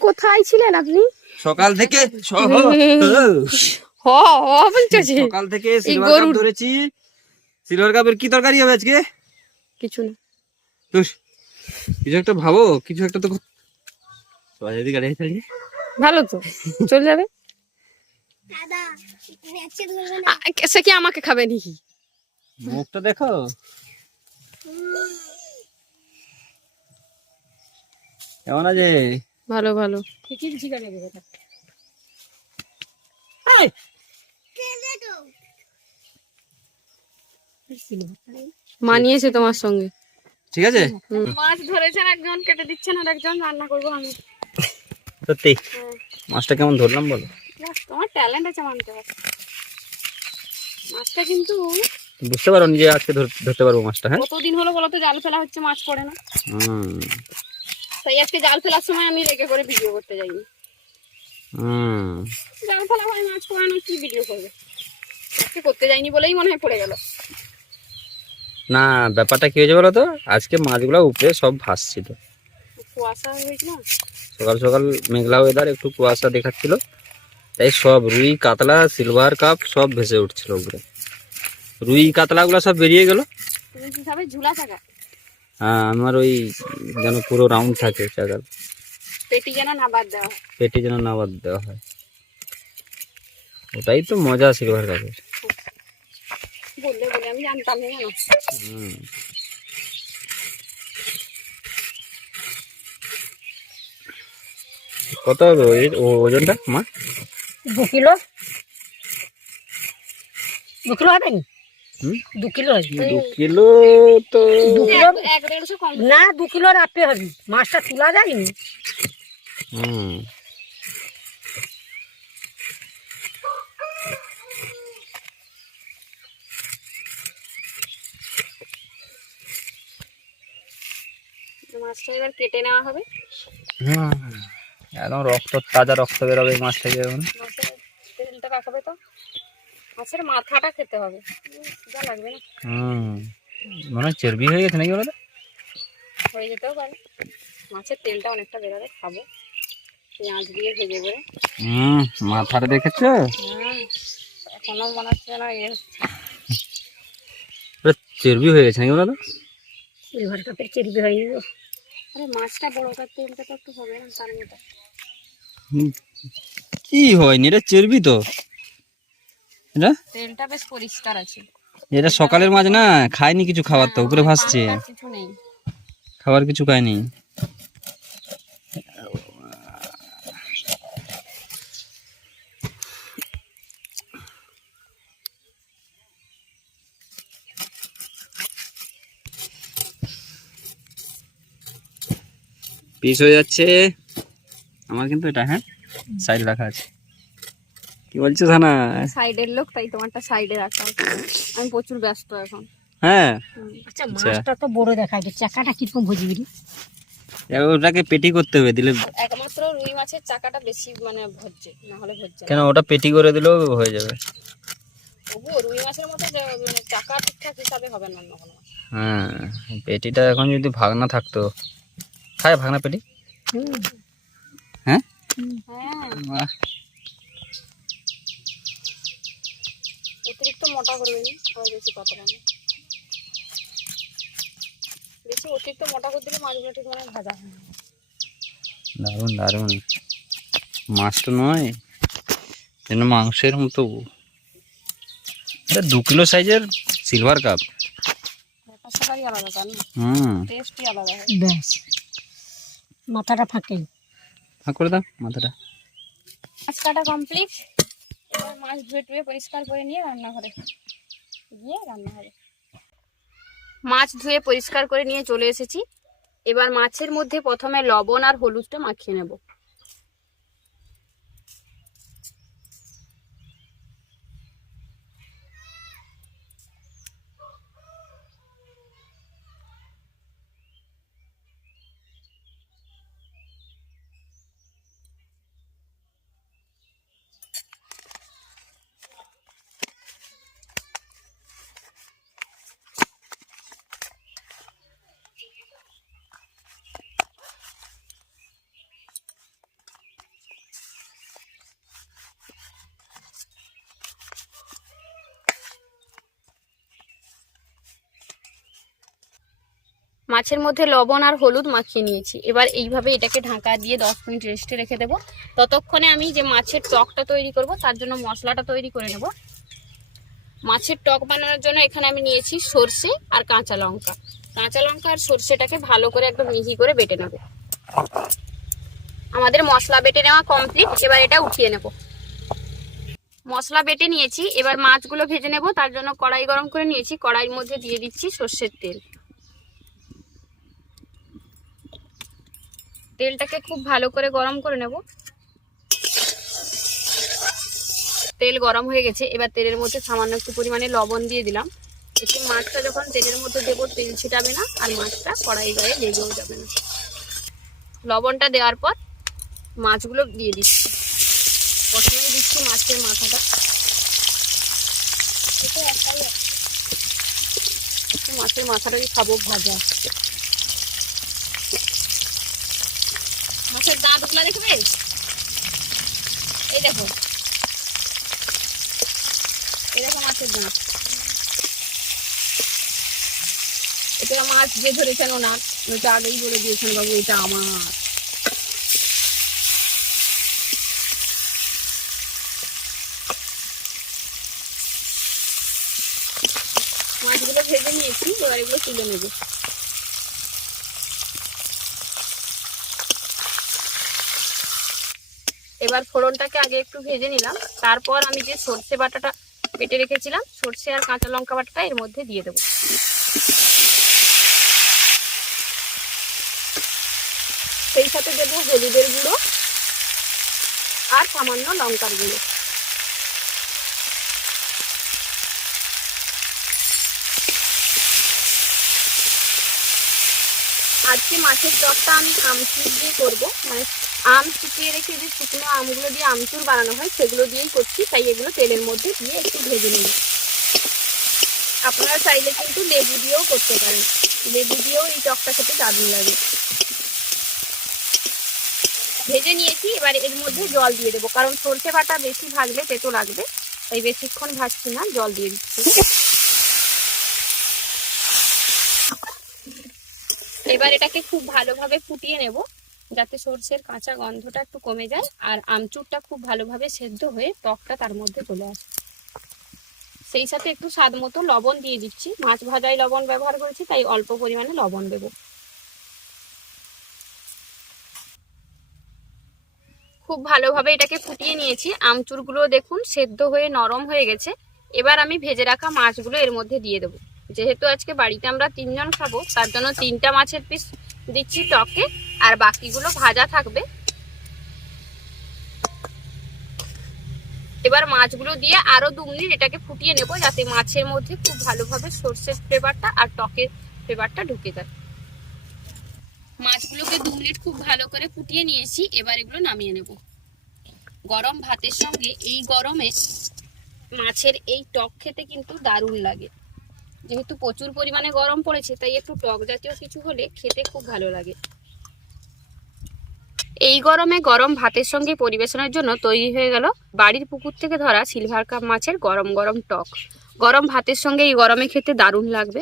কোথায় ছিলেন আপনি? সকাল থেকে সকাল থেকে সিলভার গরুর- কাপ ধরেছি। সিলভার কাপের কি তরকারি হবে আজকে? কিছু না। কিছু একটা ভাবো কিছু একটা তো ভালো তো। চলে যাবে? সে কি আমাকে খাবে নাকি? মুখটা দেখো। কেমন আছে? ভালো ভালো। মানিয়েছে তোমার সঙ্গে। ঠিক আছে? মাছ ধরেছেন একজন কেটে দিচ্ছেন আর একজন রান্না করব আমি। সত্যি? মাছটা কেমন ধরলাম বলো। তোমার ট্যালেন্ট আছে মানতে হবে। মাছটা কিন্তু বুঝতে পারো নিজে আজকে ধরতে পারব মাছটা হ্যাঁ? কতদিন হলো বলো তো জাল ফেলা হচ্ছে মাছ পড়ে না। হুম। তাই আজকে জাল ফেলার সময় আমি রেগে করে ভিডিও করতে যাইনি। হুম। জাল ফেলা হয় মাছ পড়ে না কি ভিডিও করবে? আজকে করতে যাইনি বলেই মনে হয় পড়ে গেল। না ব্যাপারটা কি হয়েছে বলো তো আজকে মাছগুলো উপরে সব ভাসছিল। কুয়াশা হয়েছে না? সকাল সকাল মেঘলা ওয়েদার একটু কুয়াশা দেখাচ্ছিল। তাই সব রুই কাতলা সিলভার কাপ সব ভেসে উঠছিল উপরে। রুই কাতলাগুলো সব বেরিয়ে গেল। তুমি কি খাবে? ঝুলা থাকা। আমার ওই যেন পুরো রাউন্ড থাকে চাকার। পেটি যেন না বাদ দেওয়া হয়। পেটে যেন না বাদ দেওয়া হয়। ওটাই তো মজা সিলভার কাপের বললে বলে আমি জানতাম না। হুম। কত হবে ওই- ও- ওজনটা মা? দু কিলো। দু কিলো হবে? দু কিলো হবে দু কিলো তো দু কিলো এক- এক দেড়শো কম। না দু কিলোর আপে হবে। মাছটা তোলা যায়নি। হুম। মাছটা এবার কেটে নেওয়া হবে। হুম। একদম রক্ত তাজা রক্ত বেরোবে মাছ থেকে এখন মাছের তেলটা রাখাবে তো মাছের মাথাটা খেতে হবে। যা লাগবে না। হুম। মনে হয় চর্বি হয়ে গেছে নাকি বলো হয়ে যেতেও পারে। মাছের তেলটা অনেকটা বেরোবে খাব। পেঁয়াজ দিয়ে ভেজে করে। হুম মাথাটা দেখেছ? হ্যাঁ এখনও মনে হচ্ছে না ইয়ে। চর্বি হয়ে গেছে নাকি বলো সিলভার কাপের চেরবি হয়নি গো। আরে মাছটা বড় তার তেলটা তো একটু হবে না তার মতো। কি হয়নি এটা চর্বি তো? এটা? তেলটা বেশ পরিষ্কার আছে। এটা সকালের মাছ না? খায়নি কিছু খাবার তো উপরে ভাসছে। কিছু নেই। খাবার কিছু খায়নি পিস হয়ে যাচ্ছে। আমার কিন্তু এটা হ্যাঁ? সাইড রাখা আছে। কি বলছো থানা সাইডের লোক তাই তোমারটা সাইডে রাখা আমি প্রচুর ব্যস্ত এখন। হ্যাঁ? আচ্ছা মাছটা তো বড় দেখায় যে চাকাটা কীরকম ভুজি ওটাকে পেটি করতে হবে দিলে একমাত্র রুই মাছের চাকাটা বেশি মানে ভরছে না হলে ভরছে কেন ওটা পেটি করে দিলেও হয়ে যাবে। তবুও রুই মাছের মতো মানে চাকা ঠিকঠাক হিসাবে হবে না অন্য কোনো হ্যাঁ পেটিটা এখন যদি ভাগনা থাকতো। খায় ভাগনা পেটি? হ্যাঁ? হ্যাঁ। অতিরিক্ত মোটা করবে না? আবার বেশি পাতলা না। বেশি অতিরিক্ত মোটা করে দিলে মাছগুলো ঠিক মানে ভাজা হয় না। দারুণ দারুণ। মাছ তো নয় যেন মাংসের মতো। এটা দু কিলো সাইজের সিলভার কাপ হুম। ব্যাস। মাথাটা ফাঁকে। ফাঁক করে দাও মাথাটা। মাছ কাটা কমপ্লিট এবার মাছ ধুয়ে টুয়ে পরিষ্কার করে নিয়ে রান্নাঘরে গিয়ে রান্না হবে মাছ ধুয়ে পরিষ্কার করে নিয়ে চলে এসেছি। এবার মাছের মধ্যে প্রথমে লবণ আর হলুদটা মাখিয়ে নেব। মাছের মধ্যে লবণ আর হলুদ মাখিয়ে নিয়েছি। এবার এইভাবে এটাকে ঢাকা দিয়ে দশ মিনিট রেস্টে রেখে দেবো। ততক্ষণে আমি যে মাছের টকটা তৈরি করব, তার জন্য মশলাটা তৈরি করে নেব। মাছের টক বানানোর জন্য এখানে আমি নিয়েছি সর্ষে আর কাঁচা লঙ্কা। কাঁচা লঙ্কা আর সর্ষেটাকে ভালো করে একদম মিহি করে বেটে নেব। আমাদের মশলা বেটে নেওয়া কমপ্লিট, এবার এটা উঠিয়ে নেব। মশলা বেটে নিয়েছি, এবার মাছগুলো ভেজে নেব। তার জন্য কড়াই গরম করে নিয়েছি। কড়াইয়ের মধ্যে দিয়ে দিচ্ছি সর্ষের তেল। তেলটাকে খুব ভালো করে গরম করে নেব। তেল গরম হয়ে গেছে, এবার তেলের মধ্যে সামান্য একটু পরিমাণে লবণ দিয়ে দিলাম। এতে মাছটা যখন তেলের মধ্যে দেবো, তেল ছিটাবে না আর মাছটা কড়াই গায়ে লেগেও যাবে না। লবণটা দেওয়ার পর মাছগুলো দিয়ে দিচ্ছি। প্রথমে দিচ্ছি মাছের মাথাটা। মাছের মাথাটাই খাব ভাজা। মাছের দাঁতগুলো দেখবে? এই দেখো। দেখো মাছের দাঁত এটা মাছ যে ধরেছেন ওনার, ওটা আগেই বলে দিয়েছেন বাবু, এটা আমার। মাছগুলো ভেজে নিয়েছি, এবার এগুলো তুলে নেব। এবার ফোড়নটাকে আগে একটু ভেজে নিলাম। তারপর আমি যে সর্ষে বাটাটা বেটে রেখেছিলাম, সর্ষে আর কাঁচা লঙ্কা বাটাটা এর মধ্যে দিয়ে দেবো। সেই সাথে দেবো হলুদের গুঁড়ো আর সামান্য লঙ্কার গুঁড়ো। আজকে মাছের টকটা আমি আমচুর দিয়ে করব মানে আম শুকিয়ে রেখে যে শুকনো আমগুলো দিয়ে আমচুর বানানো হয়, সেগুলো দিয়েই করছি। তাই এগুলো তেলের মধ্যে দিয়ে একটু ভেজে নেব আপনারা চাইলে কিন্তু লেবু দিয়েও করতে পারেন। লেবু দিয়েও এই টকটা খেতে দারুণ লাগে। ভেজে নিয়েছি, এবার এর মধ্যে জল দিয়ে দেবো। কারণ সরষে বাটা বেশি ভাজলে তেতো লাগবে। তাই বেশিক্ষণ ভাজছি না, জল দিয়ে দিচ্ছি। এবার এটাকে খুব ভালোভাবে ফুটিয়ে নেব। যাতে সর্ষের কাঁচা গন্ধটা একটু কমে যায় আর আমচুরটা খুব ভালোভাবে সেদ্ধ হয়ে টকটা তার মধ্যে চলে আসে। সেই সাথে একটু স্বাদ মতো লবণ দিয়ে দিচ্ছি। মাছ ভাজায় লবণ ব্যবহার করেছি, তাই অল্প পরিমাণে লবণ দেব। খুব ভালোভাবে এটাকে ফুটিয়ে নিয়েছি। আমচুরগুলো দেখুন সেদ্ধ হয়ে নরম হয়ে গেছে। এবার আমি ভেজে রাখা মাছগুলো এর মধ্যে দিয়ে দেবো। যেহেতু আজকে বাড়িতে আমরা তিনজন খাব, তার জন্য তিনটা মাছের পিস দিচ্ছি টকে। আর বাকিগুলো ভাজা থাকবে। এবার মাছগুলো দিয়ে আরও দু মিনিট এটাকে ফুটিয়ে নেব, যাতে মাছের মধ্যে খুব ভালোভাবে সর্ষের ফ্লেভারটা আর টকের ফ্লেভারটা ঢুকে যায়। মাছগুলোকে দু মিনিট খুব ভালো করে ফুটিয়ে নিয়েছি, এবার এগুলো নামিয়ে নেব। গরম ভাতের সঙ্গে এই গরমে মাছের এই টক খেতে কিন্তু দারুণ লাগে। যেহেতু প্রচুর পরিমাণে গরম পড়েছে, তাই একটু টক জাতীয় কিছু হলে খেতে খুব ভালো লাগে। এই গরমে গরম ভাতের সঙ্গে পরিবেশনের জন্য তৈরি হয়ে গেল বাড়ির পুকুর থেকে ধরা সিলভার কাপ মাছের গরম গরম টক। গরম ভাতের সঙ্গে এই গরমে খেতে দারুণ লাগবে।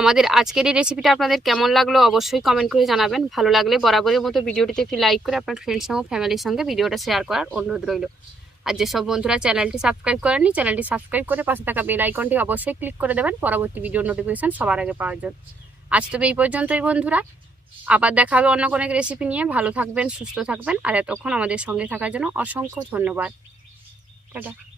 আমাদের আজকের এই রেসিপিটা আপনাদের কেমন লাগল অবশ্যই কমেন্ট করে জানাবেন। ভালো লাগলে বরাবরের মতো ভিডিওটিতে একটি লাইক করে আপনার ফ্রেন্ডস এবং ফ্যামিলির সঙ্গে ভিডিওটা শেয়ার করার অনুরোধ রইল। আর যেসব বন্ধুরা চ্যানেলটি সাবস্ক্রাইব করেননি চ্যানেলটি সাবস্ক্রাইব করে পাশে থাকা বেল আইকনটি অবশ্যই ক্লিক করে দেবেন। পরবর্তী ভিডিও নোটিফিকেশন সবার আগে পাওয়ার জন্য। আজ তবে এই পর্যন্তই বন্ধুরা। আবার দেখা হবে অন্য কোনো রেসিপি নিয়ে। ভালো থাকবেন, সুস্থ থাকবেন। আর এতক্ষণ আমাদের সঙ্গে থাকার জন্য অসংখ্য ধন্যবাদ। টাটা।